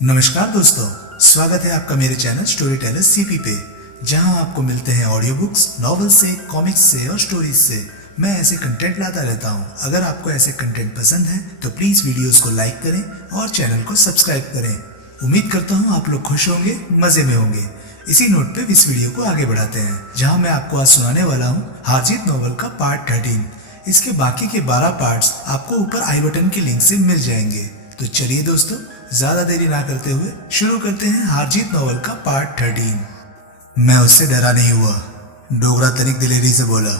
नमस्कार दोस्तों, स्वागत है आपका मेरे चैनल स्टोरी टेलर सीपी पे, जहां आपको मिलते हैं ऑडियो बुक्स, नॉवेल से, कॉमिक्स से और स्टोरीज से। मैं ऐसे कंटेंट लाता रहता हूं। अगर आपको ऐसे कंटेंट पसंद है तो प्लीज वीडियोस को लाइक करें और चैनल को सब्सक्राइब करें। उम्मीद करता हूं आप लोग खुश होंगे, मजे में होंगे। इसी नोट पे इस वीडियो को आगे बढ़ाते हैं, जहां मैं आपको आज सुनाने वाला हूँ हारजीत नॉवल का पार्ट 13। इसके बाकी के 12 पार्ट्स आपको ऊपर आई बटन के लिंक से मिल जाएंगे। तो चलिए दोस्तों, ज्यादा देरी ना करते हुए शुरू करते हैं हारजीत नॉवल का पार्ट 13। मैं उससे डरा नहीं हुआ, डोगरा तनिक दिलेरी से बोला।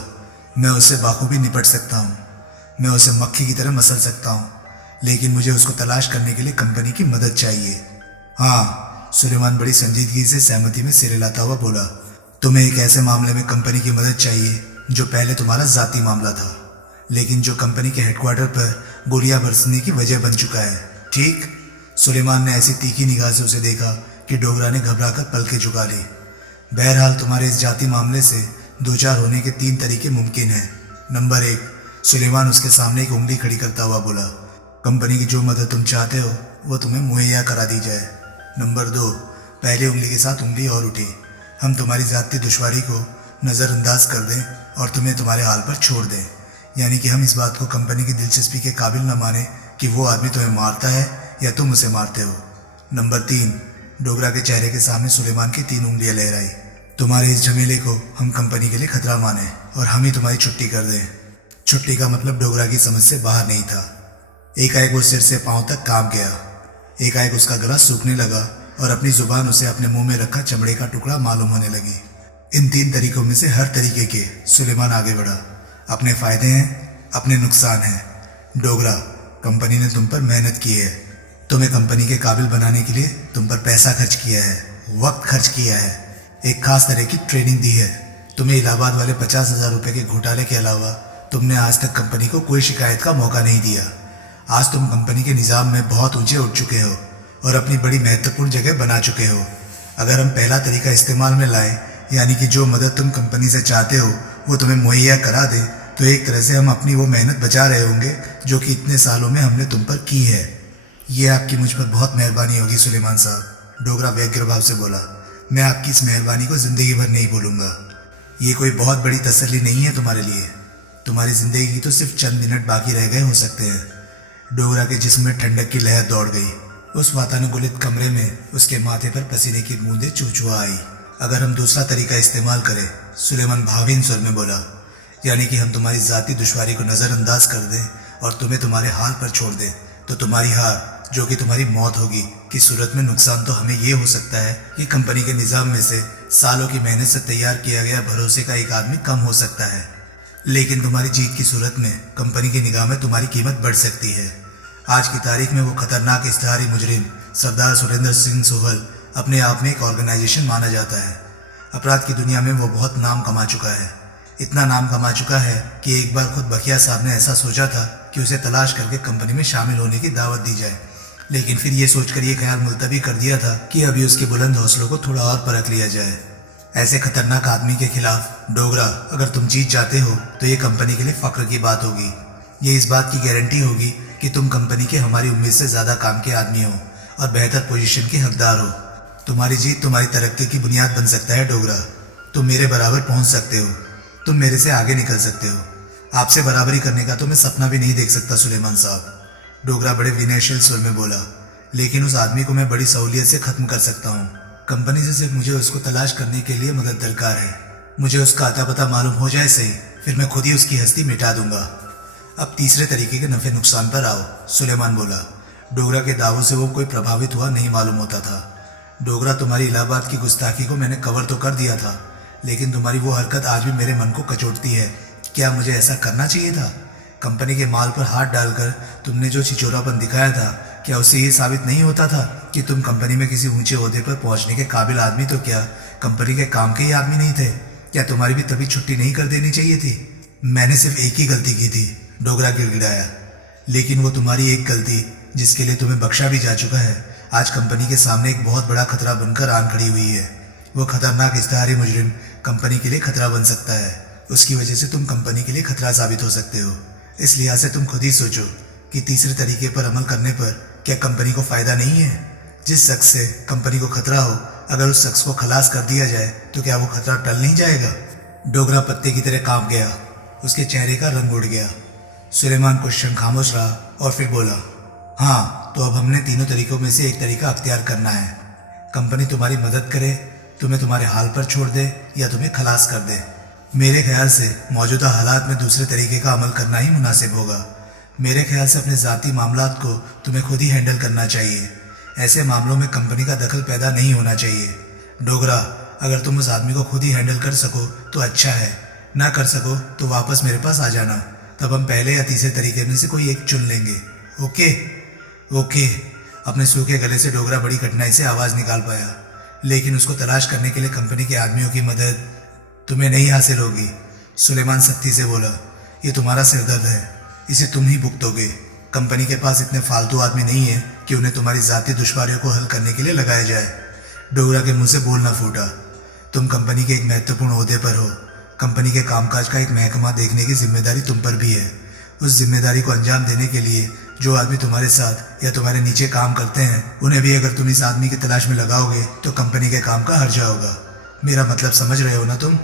मैं उससे बाखूबी निपट सकता हूँ, मैं उसे मक्खी की तरह मसल सकता हूँ, लेकिन मुझे उसको तलाश करने के लिए कंपनी की मदद चाहिए। हाँ, सुलेमान बड़ी संजीदगी से सहमति में सिर हिलाता हुआ बोला। तुम्हें एक ऐसे मामले में कंपनी की मदद चाहिए जो पहले तुम्हारा जाती मामला था, लेकिन जो कंपनी के हेडक्वार्टर पर गोलियां बरसने की वजह बन चुका है, ठीक? सुलेमान ने ऐसी तीखी निगाह से उसे देखा कि डोगरा ने घबराकर पलकें झुका ली। बहरहाल तुम्हारे इस जाति मामले से दो चार होने के 3 तरीके मुमकिन हैं। नंबर 1, सुलेमान उसके सामने एक उंगली खड़ी करता हुआ बोला, कंपनी की जो मदद तुम चाहते हो वो तुम्हें मुहैया करा दी जाए। नंबर 2, पहली उंगली के साथ उंगली और उठी। हम तुम्हारी जाती दुश्वारी को नज़रअंदाज कर दें और तुम्हें तुम्हारे हाल पर छोड़ दें, यानी कि हम इस बात को कंपनी की दिलचस्पी के काबिल न माने कि वो आदमी तुम्हें मारता है या तुम उसे मारते हो। नंबर 3, डोगरा के चेहरे के सामने सुलेमान की 3 उंगलियां लहराई। तुम्हारे इस झमेले को हम कंपनी के लिए खतरा माने और हम ही तुम्हारी छुट्टी कर दें। छुट्टी का मतलब डोगरा की समझ से बाहर नहीं था। एकाएक वो सिर से पांव तक कांप गया। एकाएक उसका गला सूखने लगा और अपनी जुबान उसे अपने मुंह में रखा चमड़े का टुकड़ा मालूम होने लगी। इन 3 तरीकों में से हर तरीके के सुलेमान आगे बढ़ा। अपने फायदे हैं, अपने नुकसान हैं। डोगरा, कंपनी ने तुम पर मेहनत की है, तुम्हें कंपनी के काबिल बनाने के लिए तुम पर पैसा खर्च किया है, वक्त खर्च किया है, एक खास तरह की ट्रेनिंग दी है। तुम्हें इलाहाबाद वाले 50,000 रुपए के घोटाले के अलावा तुमने आज तक कंपनी को कोई शिकायत का मौका नहीं दिया। आज तुम कंपनी के निज़ाम में बहुत ऊंचे उठ चुके हो और अपनी बड़ी महत्वपूर्ण जगह बना चुके हो। अगर हम पहला तरीका इस्तेमाल में लाएं, यानी कि जो मदद तुम कंपनी से चाहते हो वो तुम्हें मुहैया करा दे, तो एक तरह से हम अपनी वो मेहनत बचा रहे होंगे जो कि इतने सालों में हमने तुम पर की है। ये आपकी मुझ पर बहुत मेहरबानी होगी सुलेमान साहब, डोगरा व्यग्र भाव से बोला। मैं आपकी इस मेहरबानी को जिंदगी भर नहीं भूलूंगा। ये कोई बहुत बड़ी तसल्ली नहीं है तुम्हारे लिए। तुम्हारी जिंदगी की तो सिर्फ चंद मिनट बाकी रह गए हो सकते हैं। डोगरा के जिस्म में ठंडक की लहर दौड़ गई। उस वातानुकूलित कमरे में उसके माथे पर पसीने की बूंदें चूचुआ आई। अगर हम दूसरा तरीका इस्तेमाल करें, सुलेमान भावीन स्वर में बोला, यानी कि हम तुम्हारी जाती दुश्वारी को नज़रअंदाज कर दें और तुम्हें तुम्हारे हाल पर छोड़ दें, तो तुम्हारी हार, जो कि तुम्हारी मौत होगी, की सूरत में नुकसान तो हमें यह हो सकता है कि कंपनी के निज़ाम में से सालों की मेहनत से तैयार किया गया भरोसे का एक आदमी कम हो सकता है, लेकिन तुम्हारी जीत की सूरत में कंपनी की निगाह में तुम्हारी कीमत बढ़ सकती है। आज की तारीख में वो खतरनाक इश्तिहारी मुजरिम सरदार सुरेंद्र सिंह सोहल अपने आप में एक ऑर्गेनाइजेशन माना जाता है। अपराध की दुनिया में वो बहुत नाम कमा चुका है। इतना नाम कमा चुका है कि एक बार खुद बखिया साहब ने ऐसा सोचा था कि उसे तलाश करके कंपनी में शामिल होने की दावत दी जाए, लेकिन फिर ये सोचकर ये ख्याल मुलतवी कर दिया था कि अभी उसके बुलंद हौसलों को थोड़ा और परख लिया जाए। ऐसे खतरनाक आदमी के खिलाफ डोगरा, अगर तुम जीत जाते हो तो ये कंपनी के लिए फख्र की बात होगी। ये इस बात की गारंटी होगी कि तुम कंपनी के हमारी उम्मीद से ज़्यादा काम के आदमी हो और बेहतर पोजीशन के हकदार हो। तुम्हारी जीत तुम्हारी तरक्की की बुनियाद बन सकता है डोगरा। तुम मेरे बराबर पहुंच सकते हो, तुम मेरे से आगे निकल सकते हो। आपसे बराबरी करने का तो मैं सपना भी नहीं देख सकता सुलेमान साहब, डोगरा बड़े विनयशील स्वर में बोला। लेकिन उस आदमी को मैं बड़ी सहूलियत से खत्म कर सकता हूँ। कंपनी से सिर्फ मुझे उसको तलाश करने के लिए मदद दरकार है। मुझे उसका अता पता मालूम हो जाए सही, फिर मैं खुद ही उसकी हस्ती मिटा दूंगा। अब तीसरे तरीके के नफे नुकसान पर आओ, सुलेमान बोला। डोगरा के दावों से वो कोई प्रभावित हुआ नहीं मालूम होता था। डोगरा, तुम्हारी इलाहाबाद की गुस्ताखी को मैंने कवर तो कर दिया था, लेकिन तुम्हारी वो हरकत आज भी मेरे मन को कचोटती है। क्या मुझे ऐसा करना चाहिए था? कंपनी के माल पर हाथ डालकर तुमने जो छिचोरापन दिखाया था, क्या उससे ये साबित नहीं होता था कि तुम कंपनी में किसी ऊंचे ओहदे पर पहुंचने के काबिल आदमी तो क्या कंपनी के काम के ही आदमी नहीं थे? क्या तुम्हारी भी तभी छुट्टी नहीं कर देनी चाहिए थी? मैंने सिर्फ एक ही गलती की थी, डोगरा गिड़गिड़ाया। लेकिन वो तुम्हारी एक गलती, जिसके लिए तुम्हें बख्शा भी जा चुका है, आज कंपनी के सामने एक बहुत बड़ा खतरा बनकर आन खड़ी हुई है। वो खतरनाक इश्तिहारी मुजरिम कंपनी के लिए खतरा बन सकता है। उसकी वजह से तुम कंपनी के लिए खतरा साबित हो सकते हो। इस लिहाज से तुम खुद ही सोचो कि तीसरे तरीके पर अमल करने पर क्या कंपनी को फायदा नहीं है? जिस शख्स से कंपनी को खतरा हो, अगर उस शख्स को खलास कर दिया जाए तो क्या वो खतरा टल नहीं जाएगा? डोगरा पत्ते की तरह कांप गया। उसके चेहरे का रंग उड़ गया। सुलेमान कुछ क्षण खामोश रहा और फिर बोला, हाँ, तो अब हमने तीनों तरीकों में से एक तरीका अख्तियार करना है। कंपनी तुम्हारी मदद करे, तुम्हें तुम्हारे हाल पर छोड़ दे या तुम्हें खलास कर दे। मेरे ख्याल से मौजूदा हालात में दूसरे तरीके का अमल करना ही मुनासिब होगा। मेरे ख्याल से अपने ज़ाती मामलात को तुम्हें खुद ही हैंडल करना चाहिए। ऐसे मामलों में कंपनी का दखल पैदा नहीं होना चाहिए। डोगरा, अगर तुम उस आदमी को खुद ही हैंडल कर सको तो अच्छा है, ना कर सको तो वापस मेरे पास आ जाना। तब हम पहले या तीसरे तरीके में से कोई एक चुन लेंगे। ओके? ओके। अपने सूखे गले से डोगरा बड़ी कठिनाई से आवाज़ निकाल पाया, लेकिन उसको तलाश करने के लिए कंपनी के आदमियों की मदद तुम्हें नहीं हासिल होगी। सुलेमान सख्ती से बोला, ये तुम्हारा सिरदर्द है, इसे तुम ही भुगतोगे। कंपनी के पास इतने फालतू आदमी नहीं है कि उन्हें तुम्हारी ज़ाती दुश्वारियों को हल करने के लिए लगाया जाए। डोगरा के मुंह से बोलना फूटा। तुम कंपनी के एक महत्वपूर्ण ओहदे पर हो। कंपनी के कामकाज का एक महकमा देखने की जिम्मेदारी तुम पर भी है। उस जिम्मेदारी को अंजाम देने के लिए जो आदमी तुम्हारे साथ या तुम्हारे नीचे काम करते हैं, उन्हें भी अगर तुम इस आदमी की तलाश में लगाओगे तो कंपनी के काम का हर्जा होगा। मेरा मतलब समझ रहे हो ना तुम?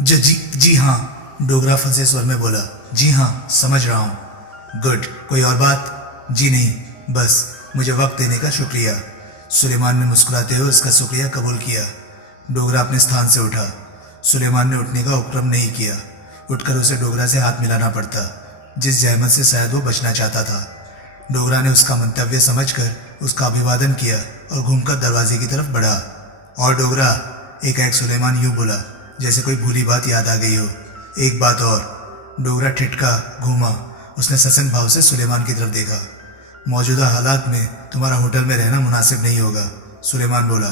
जी हाँ, डोगरा फंसे स्वर में बोला। जी हाँ, समझ रहा हूँ। गुड। कोई और बात? जी नहीं, बस मुझे वक्त देने का शुक्रिया। सुलेमान ने मुस्कुराते हुए उसका शुक्रिया कबूल किया। डोगरा अपने स्थान से उठा। सुलेमान ने उठने का उपक्रम नहीं किया। उठकर उसे डोगरा से हाथ मिलाना पड़ता, जिस जहमत से शायद वो बचना चाहता था। डोगरा ने उसका मंतव्य समझकर उसका अभिवादन किया और घूमकर दरवाजे की तरफ बढ़ा। और डोगरा, एकाएक सुलेमान यूं बोला जैसे कोई भूली बात याद आ गई हो। एक बात और। डोगरा ठिठका, घूमा। उसने ससन भाव से सुलेमान की तरफ देखा। मौजूदा हालात में तुम्हारा होटल में रहना मुनासिब नहीं होगा, सुलेमान बोला।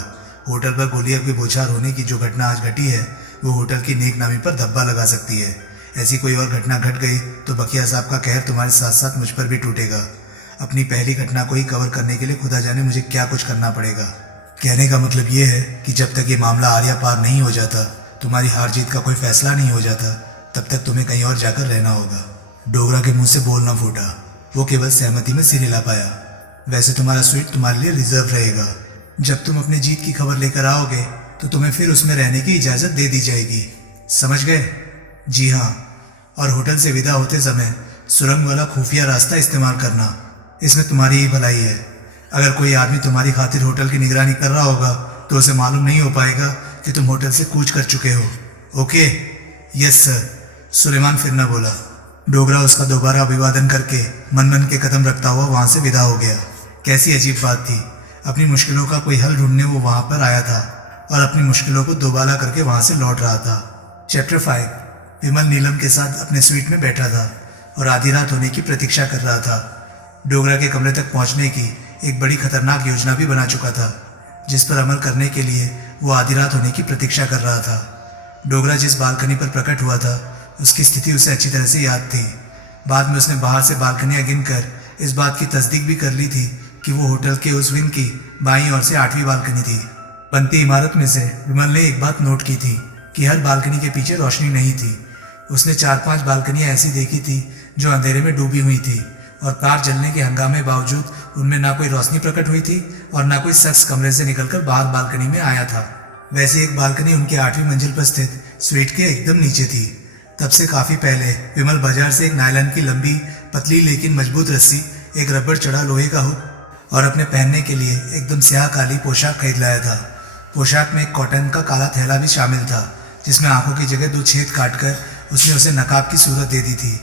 होटल पर गोलियां की बौछार होने की जो घटना आज घटी है, वो होटल की नेक नामी पर धब्बा लगा सकती है। ऐसी कोई और घटना घट गई तो बखिया साहब का कहर तुम्हारे साथ साथ मुझ पर भी टूटेगा। अपनी पहली घटना को ही कवर करने के लिए खुदा जाने मुझे क्या कुछ करना पड़ेगा। कहने का मतलब ये है कि जब तक ये मामला आर्या पार नहीं हो जाता, तुम्हारी हार जीत का कोई फैसला नहीं हो जाता, तब तक तुम्हें कहीं और जाकर रहना होगा। डोगरा के मुंह से बोलना फूटा। वो केवल सहमति में सिर हिला पाया। वैसे तुम्हारा स्वीट तुम्हारे लिए रिजर्व रहेगा। जब तुम अपनी जीत की खबर लेकर आओगे तो तुम्हें फिर उसमें रहने की इजाज़त दे दी जाएगी। समझ गए? जी हाँ। और होटल से विदा होते समय सुरंग वाला खुफिया रास्ता इस्तेमाल करना, इसमें तुम्हारी ही भलाई है। अगर कोई आदमी तुम्हारी खातिर होटल की निगरानी कर रहा होगा तो उसे मालूम नहीं हो पाएगा कि तुम होटल से कूच कर चुके हो। ओके? यस सर, सुलेमान फिर न बोला। डोगरा उसका दोबारा अभिवादन करके मन मन के कदम रखता हुआ वहां से विदा हो गया। कैसी अजीब बात थी, अपनी मुश्किलों का कोई हल ढूंढने वो वहां पर आया था और अपनी मुश्किलों को दोबाला करके वहां से लौट रहा था। चैप्टर 5। विमल नीलम के साथ अपने स्वीट में बैठा था और आधी रात होने की प्रतीक्षा कर रहा था। डोगरा के कमरे तक पहुंचने की एक बड़ी खतरनाक योजना भी बना चुका था, जिस पर अमल करने के लिए वो आधी रात होने की प्रतीक्षा कर रहा था। डोगरा जिस बालकनी पर प्रकट हुआ था, उसकी स्थिति उसे अच्छी तरह से याद थी। बाद में उसने बाहर से बालकनियां गिनकर इस बात की तस्दीक भी कर ली थी कि वो होटल के उस विंग की बाईं ओर से 8वीं बालकनी थी। बनती इमारत में से विमल ने एक बात नोट की थी कि हर बालकनी के पीछे रोशनी नहीं थी। उसने 4-5 बालकनियां ऐसी देखी थी जो अंधेरे में डूबी हुई थी और कार जलने के हंगामे बावजूद उनमें ना कोई रोशनी प्रकट हुई थी और ना कोई शख्स कमरे से निकलकर बाहर बालकनी में आया था। वैसी एक बालकनी उनकी 8वीं मंजिल पर स्थित स्वीट के एकदम नीचे थी। तब से काफी पहले विमल बाजार से एक नायलॉन की लंबी पतली लेकिन मजबूत रस्सी, एक रबड़ चढ़ा लोहे का हुक और अपने पहनने के लिए एकदम स्याह काली पोशाक खरीद लाया था। पोशाक में एक कॉटन का काला थैला भी शामिल था, जिसमें आंखों की जगह 2 छेद काटकर उसने उसे नकाब की सूरत दे दी थी।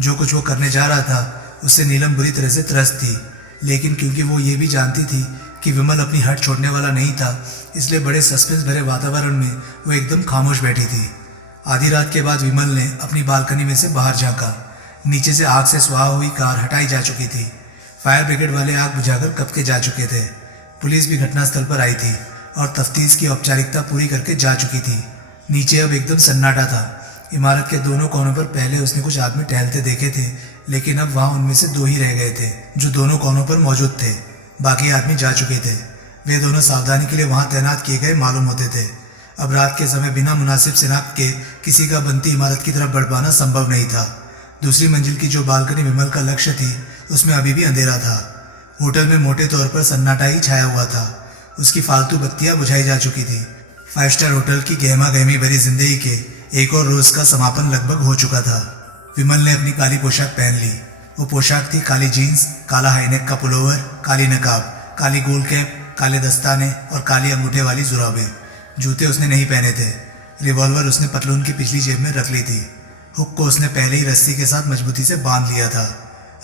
जो कुछ वो करने जा रहा था उससे नीलम बुरी तरह से त्रस्त थी, लेकिन क्योंकि वो ये भी जानती थी कि विमल अपनी हट छोड़ने वाला नहीं था, इसलिए बड़े सस्पेंस भरे वातावरण में वो एकदम खामोश बैठी थी। आधी रात के बाद विमल ने अपनी बालकनी में से बाहर झांका। नीचे से आग से स्वाह हुई कार हटाई जा चुकी थी। फायर ब्रिगेड वाले आग बुझाकर कब के जा चुके थे। पुलिस भी घटनास्थल पर आई थी और तफ्तीश की औपचारिकता पूरी करके जा चुकी थी। नीचे अब एकदम सन्नाटा था। इमारत के दोनों कोनों पर पहले उसने कुछ आदमी टहलते देखे थे, लेकिन अब वहां उनमें से 2 ही रह गए थे जो दोनों कोनों पर मौजूद थे। बाकी आदमी जा चुके थे। वे दोनों सावधानी के लिए वहां तैनात किए गए मालूम होते थे। अब रात के समय बिना मुनासिब शिनाख्त के किसी का बनती इमारत की तरफ बढ़ पाना संभव नहीं था। दूसरी मंजिल की जो बालकनी विमल का लक्ष्य थी, उसमें अभी भी अंधेरा था। होटल में मोटे तौर पर सन्नाटा ही छाया हुआ था। उसकी फालतू बत्तियां बुझाई जा चुकी थी। 5 स्टार होटल की गहमा गहमी भरी जिंदगी के एक और रोज का समापन लगभग हो चुका था। विमल ने अपनी काली पोशाक पहन ली। वो पोशाक थी काली जीन्स, काला हाईनेक का पुलोवर, काली नकाब, काली गोल कैप, काले दस्ताने और काली अंगूठे वाली जुराबें। जूते उसने नहीं पहने थे। रिवॉल्वर उसने पतलून की पिछली जेब में रख ली थी। हुक को उसने पहले ही रस्सी के साथ मजबूती से बांध लिया था।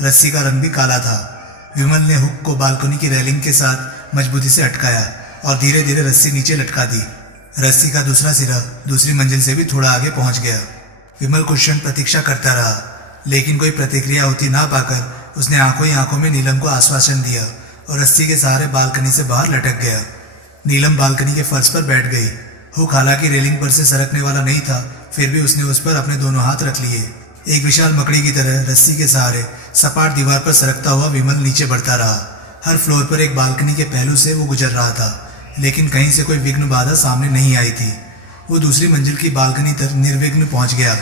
रस्सी का रंग भी काला था। विमल ने हुक को बालकनी की रेलिंग के साथ मजबूती से अटकाया और धीरे धीरे रस्सी नीचे लटका दी। रस्सी का दूसरा सिरा दूसरी मंजिल से भी थोड़ा आगे पहुंच गया। विमल कुछ क्षण प्रतीक्षा करता रहा, लेकिन कोई प्रतिक्रिया होती ना पाकर उसने आंखों ही आंखों में नीलम को आश्वासन दिया और रस्सी के सहारे बालकनी से बाहर लटक गया। नीलम बालकनी के फर्श पर बैठ गई। हुक हालांकि रेलिंग पर से सरकने वाला नहीं था, फिर भी उसने उस पर अपने दोनों हाथ रख लिए। एक विशाल मकड़ी की तरह रस्सी के सहारे सपाट दीवार पर सरकता हुआ विमल नीचे बढ़ता रहा। हर फ्लोर पर एक बालकनी के पहलू से वो गुजर रहा था, लेकिन कहीं से कोई विघ्न बाधा सामने नहीं आई थी। वो दूसरी मंजिल की बालकनी तक निर्विघ्न पहुंच गया।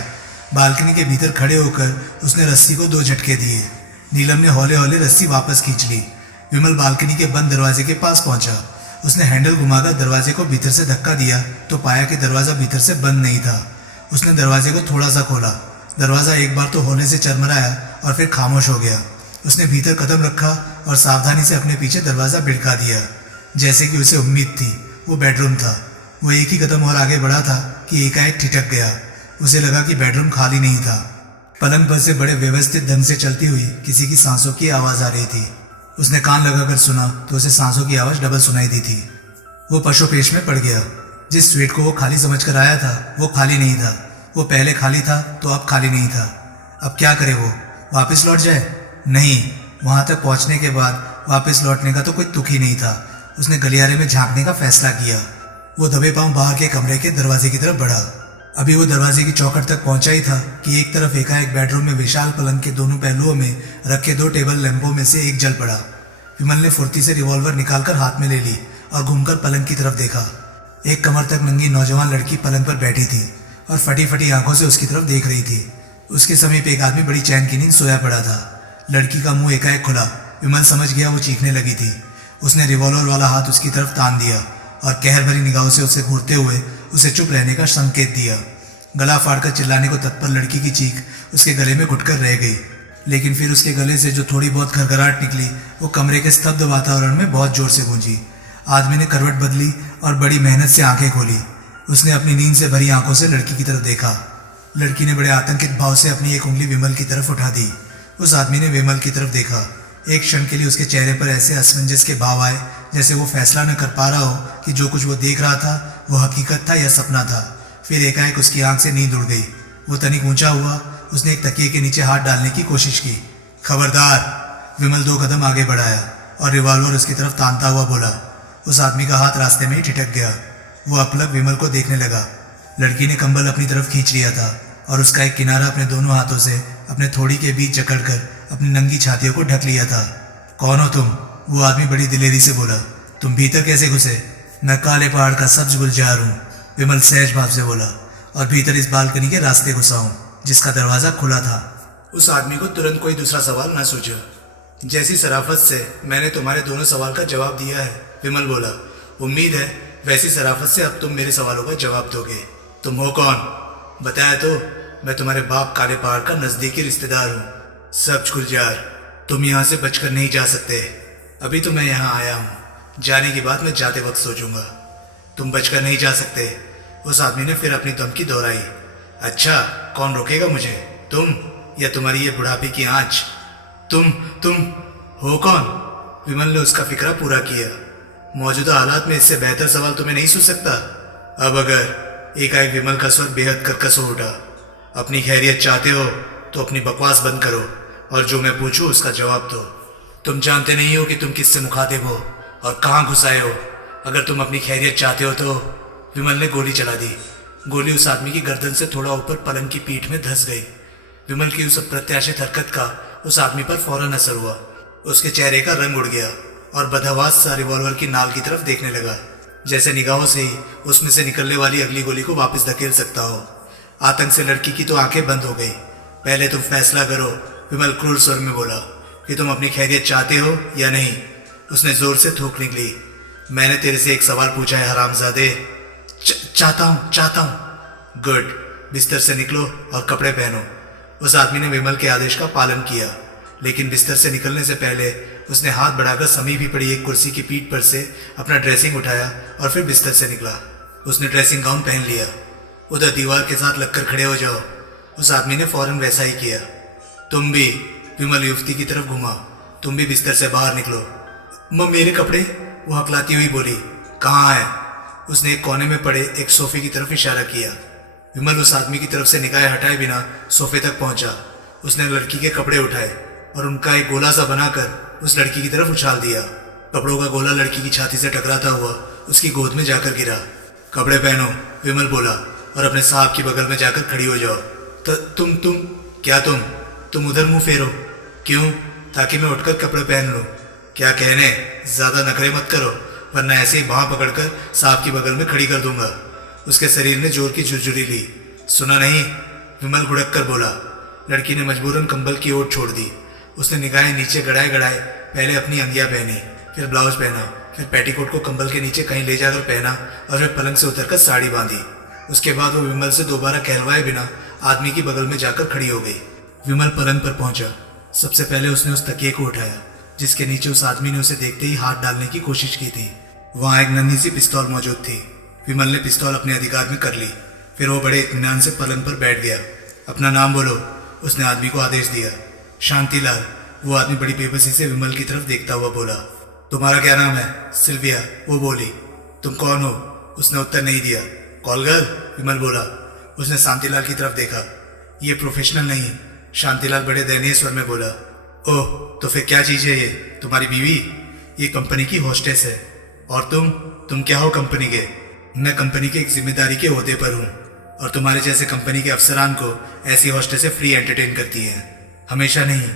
बालकनी के भीतर खड़े होकर उसने रस्सी को 2 झटके दिए। नीलम ने हौले हौले रस्सी वापस खींच ली। विमल बालकनी के बंद दरवाजे के पास पहुंचा। उसने हैंडल घुमाकर दरवाजे को भीतर से धक्का दिया तो पाया कि दरवाजा भीतर से बंद नहीं था। उसने दरवाजे को थोड़ा सा खोला। दरवाजा एक बार तो होने से चरमराया और फिर खामोश हो गया। उसने भीतर कदम रखा और सावधानी से अपने पीछे दरवाजा भिड़का दिया। जैसे कि उसे उम्मीद थी, वो बेडरूम था। वो एक ही कदम और आगे बढ़ा था कि एकाएक ठिठक गया। उसे लगा कि बेडरूम खाली नहीं था। पलंग पर से बड़े व्यवस्थित ढंग से चलती हुई किसी की सांसों की आवाज आ रही थी। उसने कान लगाकर सुना तो उसे सांसों की आवाज डबल सुनाई दी थी। वो पशुपेश में पड़ गया। जिस स्वीट को वो खाली समझकर आया था वो खाली नहीं था। वो पहले खाली था तो अब खाली नहीं था। अब क्या करे वो? वापस लौट जाए? नहीं, वहां तक पहुंचने के बाद वापस लौटने का तो कोई तुक ही नहीं था। उसने गलियारे में झांकने का फैसला किया। वो दबे पांव बाहर के कमरे के दरवाजे की तरफ बढ़ा। अभी वो दरवाजे की चौखट तक पहुंचा ही था कि एक तरफ एकाएक बेडरूम में विशाल पलंग के दोनों पहलुओं में रखे 2 टेबल लैंपों में से एक जल पड़ा। विमल ने फुर्ती से रिवॉल्वर निकालकर हाथ में ले ली और घूमकर पलंग की तरफ देखा। एक कमर तक नंगी नौजवान लड़की पलंग पर बैठी थी और फटी फटी आंखों से उसकी तरफ देख रही थी। उसके समीप एक आदमी बड़ी चैन की नींद सोया पड़ा था। लड़की का मुंह एकाएक खुला। विमल समझ गया वो चीखने लगी थी। उसने रिवॉल्वर वाला हाथ उसकी तरफ तान दिया और कहर भरी निगाहों से उसे घूरते हुए उसे चुप रहने का संकेत दिया। गला फाड़कर चिल्लाने को तत्पर लड़की की चीख उसके गले में घुटकर रह गई, लेकिन फिर उसके गले से जो थोड़ी बहुत खरखराहट निकली वो कमरे के स्तब्ध वातावरण में बहुत जोर से गूंजी। आदमी ने करवट बदली और बड़ी मेहनत से आंखें खोली। उसने अपनी नींद से भरी आंखों से लड़की की तरफ देखा। लड़की ने बड़े आतंकित भाव से अपनी एक उंगली विमल की तरफ उठा दी। उस आदमी ने विमल की तरफ देखा। एक क्षण के लिए उसके चेहरे पर ऐसे असमंजस के भाव आए जैसे वो फैसला न कर पा रहा हो कि जो कुछ वो देख रहा था वो हकीकत था या सपना था। फिर एकाएक उसकी आंख से नींद उड़ गई। वो तनिक ऊंचा हुआ। उसने एक तकिए के नीचे हाथ डालने की कोशिश की। खबरदार! विमल 2 कदम आगे बढ़ाया और रिवॉल्वर उसकी तरफ तानता हुआ बोला। उस आदमी का हाथ रास्ते में ही ठिठक गया। वो अपलक विमल को देखने लगा। लड़की ने कंबल अपनी तरफ खींच लिया था और उसका एक किनारा अपने दोनों हाथों से अपने थोड़ी के बीच जकड़कर अपनी नंगी छातियों को ढक लिया था। कौन हो तुम? वो आदमी बड़ी दिलेरी से बोला। तुम भीतर कैसे घुसे? मैं काले पहाड़ का सब्ज गुलजार हूँ, विमल सहज भाव से बोला, और भीतर इस बालकनी के रास्ते घुसा हूँ जिसका दरवाजा खुला था। उस आदमी को तुरंत कोई दूसरा सवाल न सूझा। जैसी शराफत से मैंने तुम्हारे दोनों सवाल का जवाब दिया है, विमल बोला, उम्मीद है वैसी शराफत से अब तुम मेरे सवालों का जवाब दोगे। तुम हो कौन? बताया तो, मैं तुम्हारे बाप काले पहाड़ का नजदीकी रिश्तेदार हूँ, सब्ज गुलजार। तुम यहाँ से बचकर नहीं जा सकते। अभी तो मैं यहाँ आया हूँ, जाने की बात मैं जाते वक्त सोचूंगा। तुम बचकर नहीं जा सकते। उस आदमी ने फिर अपनी धमकी दोहराई। अच्छा, कौन रोकेगा मुझे? तुम या तुम्हारी ये बुढ़ापे की आंच? तुम हो कौन? विमल ने उसका फिक्रा पूरा किया। मौजूदा हालात में इससे बेहतर सवाल तुम्हें नहीं सूझ सकता। अब अगर एकाएक विमल का स्वर बेहद कर्कश हो उठा। अपनी खैरियत चाहते हो तो अपनी बकवास बंद करो और जो मैं पूछूं उसका जवाब दो। तुम जानते नहीं हो कि तुम किससे मुखातिब हो और कहाँ घुस आए हो। अगर तुम अपनी खैरियत चाहते हो तो। विमल ने गोली चला दी। गोली उस आदमी की गर्दन से थोड़ा ऊपर पलंग की पीठ में धंस गई। विमल की उस अप्रत्याशित हरकत का उस आदमी पर फौरन असर हुआ। उसके चेहरे का रंग उड़ गया और बदहवास सा रिवॉल्वर की नाल की तरफ देखने लगा, जैसे निगाहों से ही उसमें से निकलने वाली अगली गोली को वापस धकेल सकता हो। आतंक से लड़की की तो आंखें बंद हो गई। पहले तुम फैसला करो, विमल क्रूर स्वर में बोला, कि तुम अपनी खैरियत चाहते हो या नहीं। उसने जोर से थूक निकली। मैंने तेरे से एक सवाल पूछा है हरामजादे। चाहता हूँ। गुड, बिस्तर से निकलो और कपड़े पहनो। उस आदमी ने विमल के आदेश का पालन किया, लेकिन बिस्तर से निकलने से पहले उसने हाथ बढ़ाकर समीप ही पड़ी एक कुर्सी की पीठ पर से अपना ड्रेसिंग उठाया और फिर बिस्तर से निकला। उसने ड्रेसिंग गाउन पहन लिया। उधर दीवार के साथ लगकर खड़े हो जाओ। उस आदमी ने फौरन वैसा ही किया। तुम भी, विमल युवती की तरफ घुमा, तुम भी बिस्तर से बाहर निकलो। मेरे कपड़े, वो हकलाती हुई बोली। कहाँ है? उसने एक कोने में पड़े एक सोफे की तरफ इशारा किया। विमल उस आदमी की तरफ से निगाहें हटाए बिना सोफे तक पहुंचा। उसने लड़की के कपड़े उठाए और उनका एक गोला सा बनाकर उस लड़की की तरफ उछाल दिया। कपड़ों का गोला लड़की की छाती से टकराता हुआ उसकी गोद में जाकर गिरा। कपड़े पहनो, विमल बोला, और अपने साहब की बगल में जाकर खड़ी हो जाओ। तुम उधर मुंह फेरो। क्यों? ताकि मैं उठकर कपड़े पहन लूं। क्या कहने? ज्यादा नखरे मत करो, वरना ऐसे ही बाँह पकड़कर साहब की बगल में खड़ी कर दूंगा। उसके शरीर ने जोर की झुरझुरी ली। सुना नहीं? विमल घुड़क कर बोला। लड़की ने मजबूरन कंबल की ओर छोड़ दी। उसने निगाहें नीचे गड़ाए पहले अपनी अंगियां पहनी, फिर ब्लाउज पहना, फिर पेटीकोट को कंबल के नीचे कहीं ले जाकर पहना और फिर पलंग से उतरकर साड़ी बांधी। उसके बाद वो विमल से दोबारा कहलवाए बिना आदमी की बगल में जाकर खड़ी हो गई। विमल पलंग पर पहुंचा। सबसे पहले उसने उस तकिए को उठाया जिसके नीचे उस आदमी ने उसे देखते ही हाथ डालने की कोशिश की थी। वहां एक नन्ही सी पिस्तौल मौजूद थी। विमल ने पिस्तौल अपने अधिकार में कर ली। फिर वो बड़े इत्मीनान से पलंग पर बैठ गया। अपना नाम बोलो, उसने आदमी को आदेश दिया। शांतिलाल। वो आदमी बड़ी बेबसी से विमल की तरफ देखता हुआ बोला। तुम्हारा क्या नाम है? सिल्विया, वो बोली। तुम कौन हो? उसने उत्तर नहीं दिया। कॉल गर्ल, विमल बोला। उसने शांतिलाल की तरफ देखा। ये प्रोफेशनल नहीं, शांतिलाल बड़े दयनीय स्वर में बोला। ओह, तो फिर क्या चीज है ये? तुम्हारी बीवी? ये कंपनी की होस्टेस है। और तुम क्या हो कंपनी के? मैं कंपनी के एक जिम्मेदारी के ओहदे पर हूँ, और तुम्हारे जैसे कंपनी के अफसरान को ऐसी होस्टेसें फ्री एंटरटेन करती हैं। हमेशा नहीं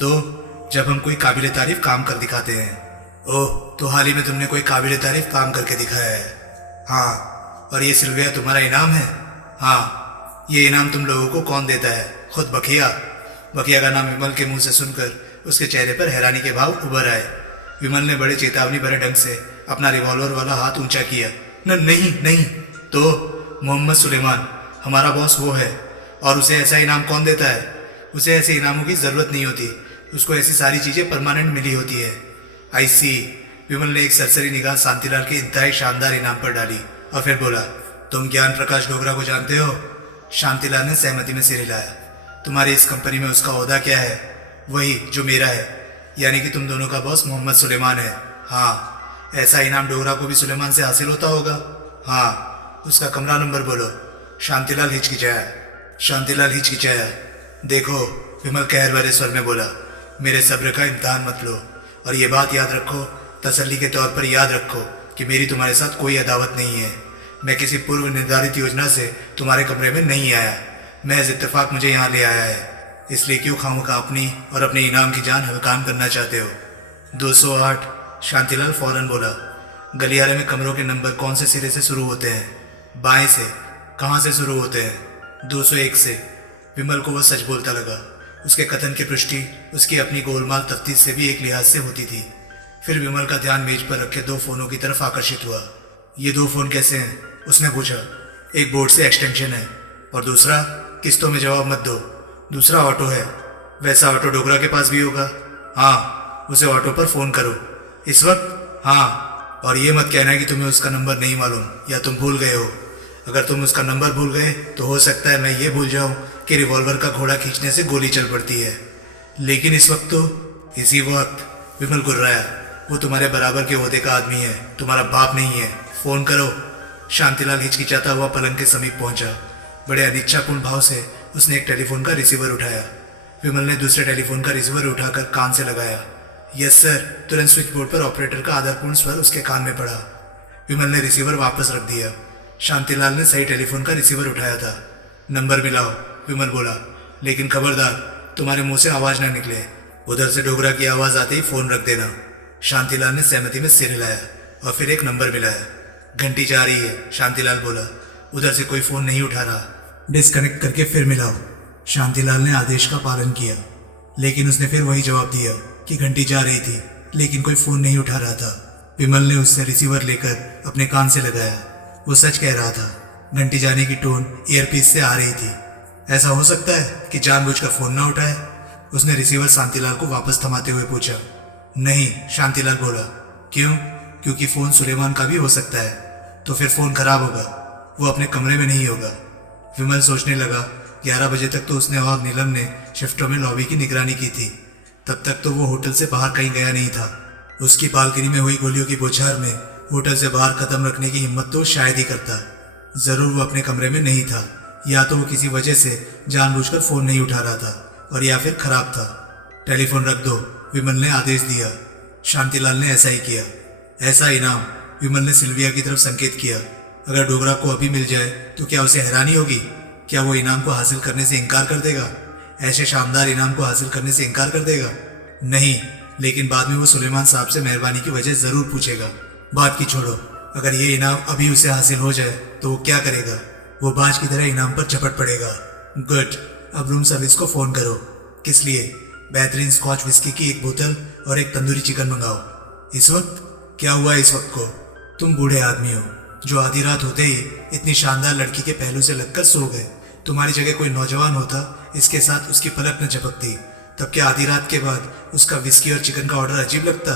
तो जब हम कोई काबिल तारीफ काम कर दिखाते हैं। ओह, तो हाल ही में तुमने कोई काबिल तारीफ काम करके दिखाया है? हाँ। और ये सिल्विया तुम्हारा इनाम है? हाँ। ये इनाम तुम लोगों को कौन देता है? खुद बखिया। बखिया का नाम विमल के मुंह से सुनकर उसके चेहरे पर हैरानी के भाव उभर आए। विमल ने बड़े चेतावनी भरे ढंग से अपना रिवॉल्वर वाला हाथ ऊंचा किया। नहीं। तो मोहम्मद सुलेमान, हमारा बॉस वो है, और उसे ऐसा इनाम कौन देता है? उसे ऐसे इनामों की जरूरत नहीं होती, उसको ऐसी सारी चीजें परमानेंट मिली होती है। आई सी। विमल ने एक सरसरी निगाह शांतिलाल के इंतहाई शानदार इनाम पर डाली और फिर बोला। तुम ज्ञान प्रकाश डोगरा को जानते हो? शांतिलाल ने सहमति में सिर हिलाया। तुम्हारी इस कंपनी में उसका ओहदा क्या है? वही जो मेरा है, यानी कि तुम दोनों का बॉस मोहम्मद सुलेमान है। हाँ। ऐसा इनाम डोगरा को भी सुलेमान से हासिल होता होगा? हाँ। उसका कमरा नंबर बोलो। शांतिलाल हिचकिचाया। देखो, विमल कहर भरे स्वर में बोला, मेरे सब्र का इम्तहान मत लो, और ये बात याद रखो, तसल्ली के तौर पर याद रखो कि मेरी तुम्हारे साथ कोई अदावत नहीं है। मैं किसी पूर्व निर्धारित योजना से तुम्हारे कमरे में नहीं आया। महज इत्तेफाक मुझे यहाँ ले आया है, इसलिए क्यों खामखा अपनी और अपने इनाम की जान हल्कान करना चाहते हो? 208। शांतिलाल फौरन बोला। गलियारे में कमरों के नंबर कौन से सिरे से शुरू होते हैं? बाएं से। कहाँ से शुरू होते हैं? 201 से। विमल को वह सच बोलता लगा। उसके कथन की पुष्टि उसकी अपनी गोलमाल तफ्तीश से भी एक लिहाज से होती थी। फिर विमल का ध्यान मेज पर रखे 2 फोनों की तरफ आकर्षित हुआ। ये 2 फोन कैसे हैं? उसने पूछा। एक बोर्ड से एक्सटेंशन है और दूसरा, किस्तों में जवाब मत दो, दूसरा ऑटो है। वैसा ऑटो डोगरा के पास भी होगा? हाँ। उसे ऑटो पर फोन करो। इस वक्त? हाँ। और ये मत कहना कि तुम्हें उसका नंबर नहीं मालूम या तुम भूल गए हो। अगर तुम उसका नंबर भूल गए तो हो सकता है मैं ये भूल जाऊं कि रिवॉल्वर का घोड़ा खींचने से गोली चल पड़ती है। लेकिन इस वक्त तो इसी वक्त विमल गुर्राया। वो तुम्हारे बराबर के ओहदे का आदमी है, तुम्हारा बाप नहीं है। फोन करो। शांतिलाल हिचकिचाता हुआ पलंग के समीप पहुंचा। बड़े अनिच्छापूर्ण भाव से उसने एक टेलीफोन का रिसीवर उठाया। विमल ने दूसरे टेलीफोन का रिसीवर उठाकर कान से लगाया। Yes sir. तुरंत स्विच बोर्ड पर ऑपरेटर का आदरपूर्ण स्वर उसके कान में पड़ा। विमल ने रिसीवर वापस रख दिया। शांतिलाल ने सही टेलीफोन का रिसीवर उठाया था। नंबर मिलाओ, विमल बोला, लेकिन खबरदार तुम्हारे मुंह से आवाज ना निकले। उधर से डोगरा की आवाज आते ही फोन रख देना। शांतिलाल ने सहमति में सिर हिलाया और फिर एक नंबर मिलाया। घंटी जा रही है, शांतिलाल बोला। उधर से कोई फोन नहीं उठा रहा। डिस्कनेक्ट करके फिर मिलाओ। शांतिलाल ने आदेश का पालन किया, लेकिन उसने फिर वही जवाब दिया कि घंटी जा रही थी, लेकिन कोई फोन नहीं उठा रहा था। विमल ने उससे रिसीवर लेकर अपने कान से लगाया। वो सच कह रहा था। घंटी जाने की टोन ईयरपीस से आ रही थी। ऐसा हो सकता है कि जानबूझकर फोन ना उठाए? उसने रिसीवर शांतिलाल को वापस थमाते हुए पूछा। नहीं, शांतिलाल बोला। क्यों? क्योंकि फोन सुलेमान का भी हो सकता है। तो फिर फोन खराब होगा, वो अपने कमरे में नहीं होगा। विमल सोचने लगा। 11 बजे तक तो उसने और नीलम ने शिफ्टों में लॉबी की निगरानी की थी। तब तक तो वो होटल से बाहर कहीं गया नहीं था। उसकी बालकनी में हुई गोलियों की बौछार में होटल से बाहर कदम रखने की हिम्मत तो शायद ही करता। जरूर वो अपने कमरे में नहीं था, या तो वो किसी वजह से जानबूझकर फोन नहीं उठा रहा था, और या फिर खराब था। टेलीफोन रख दो, विमल ने आदेश दिया। शांतिलाल ने ऐसा ही किया। ऐसा इनाम, विमल ने सिल्विया की तरफ संकेत किया। अगर डोगरा को अभी मिल जाए तो क्या उसे हैरानी होगी? क्या वो इनाम को हासिल करने से इनकार कर देगा? ऐसे शानदार इनाम को हासिल करने से इनकार कर देगा? नहीं, लेकिन बाद में वो सुलेमान साहब से मेहरबानी की वजह जरूर पूछेगा। बात की छोड़ो, अगर ये इनाम अभी उसे हासिल हो जाए तो वो क्या करेगा? वो बाज की तरह इनाम पर झपट पड़ेगा। गुड, अब रूम सर्विस को फोन करो। किस लिए? बेहतरीन स्कॉच विस्की की एक बोतल और एक तंदूरी चिकन मंगाओ। इस वक्त? क्या हुआ इस वक्त को? तुम बूढ़े आदमी हो जो आधी रात होते ही इतनी शानदार लड़की के पहलू से लगकर सो गए। तुम्हारी जगह कोई नौजवान होता, इसके साथ उसकी पलक न झपकती, तब क्या आधी रात के बाद उसका विस्की और चिकन का ऑर्डर अजीब लगता?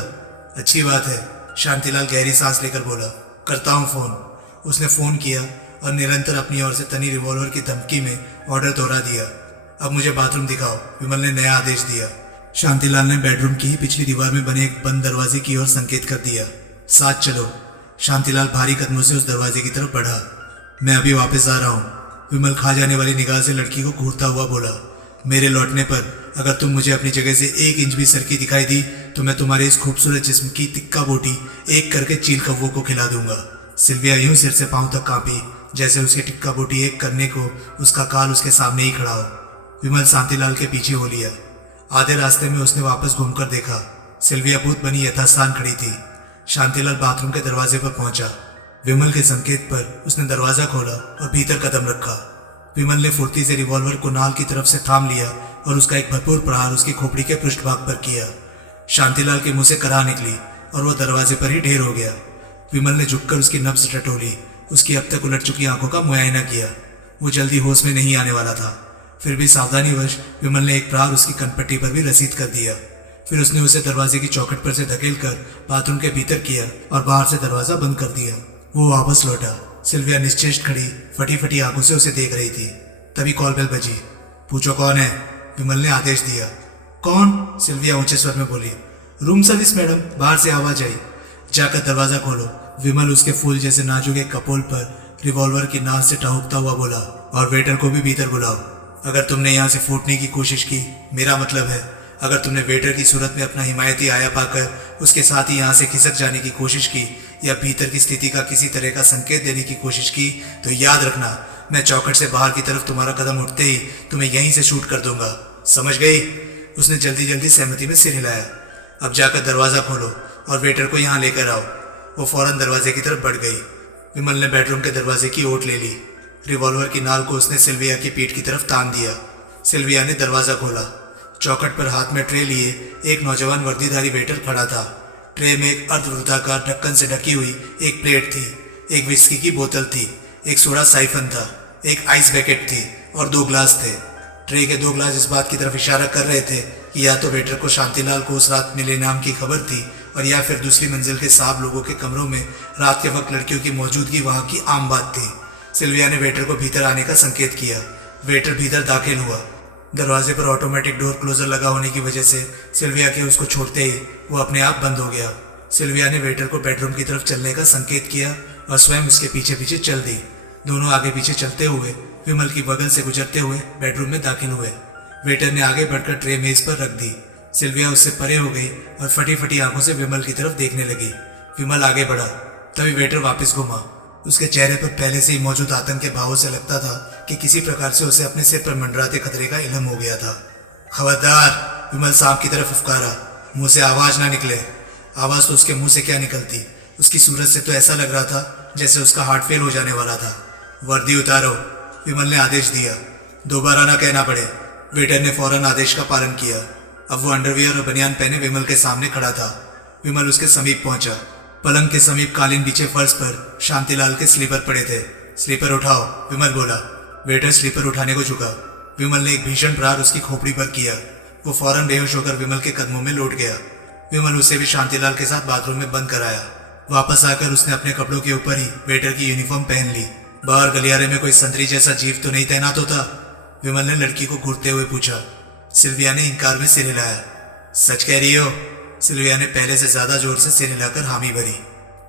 अच्छी बात है, शांतिलाल गहरी सांस लेकर बोला। करता हूँ फोन। उसने फोन किया और निरंतर अपनी ओर से तनी रिवॉल्वर की धमकी में ऑर्डर दोहरा दिया। अब मुझे बाथरूम दिखाओ, विमल ने नया आदेश दिया। शांतिलाल ने बेडरूम की ही पिछली दीवार में बने एक बंद दरवाजे की ओर संकेत कर दिया। साथ चलो। शांतिलाल भारी कदमों से उस दरवाजे की तरफ बढ़ा। मैं अभी वापस आ रहा हूँ, विमल खा जाने वाली निगाह से लड़की को घूरता हुआ बोला। मेरे लौटने पर अगर तुम मुझे अपनी जगह से 1 इंच भी सरकी दिखाई दी तो मैं तुम्हारे इस खूबसूरत जिस्म की तिक्का बोटी एक करके चील कौवों को खिला दूंगा। सिल्विया यूं सिर से पांव तक कांपी, जैसे उसकी टिक्का बोटी एक करने को उसका काल उसके सामने ही खड़ा हो। विमल शांतिलाल के पीछे हो लिया। आधे रास्ते में उसने वापस घूमकर देखा। सिल्विया भूत बनी यथास्थान खड़ी थी। शांतिलाल बाथरूम के दरवाजे पर पहुंचा। विमल के संकेत पर उसने दरवाजा खोला और भीतर कदम रखा। विमल ने फुर्ती से रिवॉल्वर को नाल की तरफ से थाम लिया और उसका एक भरपूर प्रहार उसकी खोपड़ी के पृष्ठभाग पर किया। शांतिलाल के मुंह से कराह निकली और वह दरवाजे पर ही ढेर हो गया। विमल ने झुककर उसकी नब्ज टटोली, उसकी अब तक उलट चुकी आंखों का मुआयना किया। वो जल्दी होश में नहीं आने वाला था। फिर भी सावधानीवश विमल ने एक प्रहार उसकी कनपट्टी पर भी रसीद कर दिया। फिर उसने उसे दरवाजे की चौखट पर से धकेलकर बाथरूम के भीतर किया और बाहर से दरवाजा बंद कर दिया। वो वापस लौटा। सिल्विया निश्चेष्ट खड़ी फटी फटी आंखों से उसे देख रही थी। तभी कॉल बेल बजी। पूछो कौन है, विमल ने आदेश दिया। कौन? सिल्विया ऊंचे स्वर में बोली। रूम सर्विस मैडम, बाहर से आवाज आई। जाकर दरवाजा खोलो, विमल उसके फूल जैसे नाजुक एक कपोल पर रिवॉल्वर की नाल से टहुकता हुआ बोला। और वेटर को भी भीतर बुलाओ। अगर तुमने यहाँ से फूटने की कोशिश की, मेरा मतलब है अगर तुमने वेटर की सूरत में अपना हिमायती आया पाकर उसके साथ ही यहाँ से खिसक जाने की कोशिश की या भीतर की स्थिति का किसी तरह का संकेत देने की कोशिश की, तो याद रखना मैं चौखट से बाहर की तरफ तुम्हारा कदम उठते ही तुम्हें यहीं से शूट कर दूंगा। समझ गई? उसने जल्दी जल्दी सहमति में सिर हिलाया। अब जाकर दरवाजा खोलो और वेटर को यहाँ लेकर आओ। वो फौरन दरवाजे की तरफ बढ़ गई। विमल ने बेडरूम के दरवाजे की ओट ले ली। रिवॉल्वर की नाल को उसने सिल्विया की पीठ की तरफ तान दिया। सिल्विया ने दरवाजा खोला। चौखट पर हाथ में ट्रे लिए एक नौजवान वर्दीधारी वेटर खड़ा था। ट्रे में एक अर्धवृत्ताकार ढक्कन से ढकी हुई एक प्लेट थी, एक विस्की की बोतल थी, एक सोडा साइफन था, एक आइस पैकेट थी और 2 ग्लास थे। ट्रे के 2 ग्लास इस बात की तरफ इशारा कर रहे थे कि या तो वेटर को शांतिलाल को उस रात मिले नाम की खबर थी और या फिर दूसरी मंजिल के साहब लोगों के कमरों में रात के वक्त लड़कियों की मौजूदगी वहां की आम बात थी। सिल्विया ने वेटर को भीतर आने का संकेत किया। वेटर भीतर दाखिल हुआ। दरवाजे पर ऑटोमेटिक डोर क्लोजर लगा होने की वजह से सिल्विया के उसको छोड़ते ही वो अपने आप बंद हो गया। सिल्विया ने वेटर को बेडरूम की तरफ चलने का संकेत किया और स्वयं उसके पीछे पीछे चल दी। दोनों आगे पीछे चलते हुए विमल की बगल से गुजरते हुए बेडरूम में दाखिल हुए। वेटर ने आगे बढ़कर ट्रे मेज पर रख दी। सिल्विया उससे परे हो गई और फटी फटी आंखों से विमल की तरफ देखने लगी। विमल आगे बढ़ा। तभी वेटर वापस घुमा। उसके चेहरे पर पहले से ही मौजूद आतंक के भावों से लगता था कि किसी प्रकार से उसे अपने सिर पर मंडराते खतरे का इल्म हो गया था। खबरदार, विमल सांप की तरफ फुफकारा। मुंह से आवाज ना निकले। आवाज तो उसके मुंह से क्या निकलती, उसकी सूरत से तो ऐसा लग रहा था जैसे उसका हार्ट फेल हो जाने वाला था। वर्दी उतारो, विमल ने आदेश दिया। दोबारा ना कहना पड़े। वेटर ने फौरन आदेश का पालन किया। अब वो अंडरवियर और बनियान पहने विमल के सामने खड़ा था। विमल उसके समीप पहुंचा। पलंग के समीप कालीन बिछे फर्श पर शांतिलाल के स्लीपर पड़े थे। स्लीपर उठाओ, विमल बोला। वेटर स्लीपर उठाने को झुका। विमल ने एक भीषण प्रहार उसकी खोपड़ी पर किया। वो फौरन बेहोश होकर विमल के कदमों में लौट गया। विमल उसे भी शांतिलाल के साथ बाथरूम में बंद कराया। वापस आकर उसने अपने कपड़ों के ऊपर ही वेटर की यूनिफॉर्म पहन ली। बाहर गलियारे में कोई संतरी जैसा जीव तो नहीं तैनात होता? विमल ने लड़की को घूरते हुए पूछा। सिल्विया ने इनकार में सिर हिलाया। सच कह रही हो? सिल्विया ने पहले से ज्यादा जोर से सिर हिलाकर हामी भरी।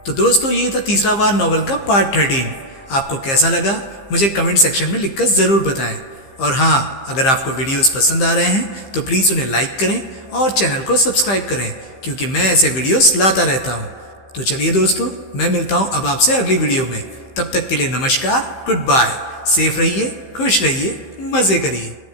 तो दोस्तों, ये था तीसरा वार नॉवल का पार्ट 13। आपको कैसा लगा मुझे कमेंट सेक्शन में लिखकर जरूर बताएं। और हाँ, अगर आपको वीडियोस पसंद आ रहे हैं तो प्लीज उन्हें लाइक करें और चैनल को सब्सक्राइब करें, क्योंकि मैं ऐसे वीडियोस लाता रहता हूँ। तो चलिए दोस्तों, मैं मिलता हूँ अब आपसे अगली वीडियो में। तब तक के लिए नमस्कार, गुड बाय। सेफ रहिए, खुश रहिए, मजे करिए।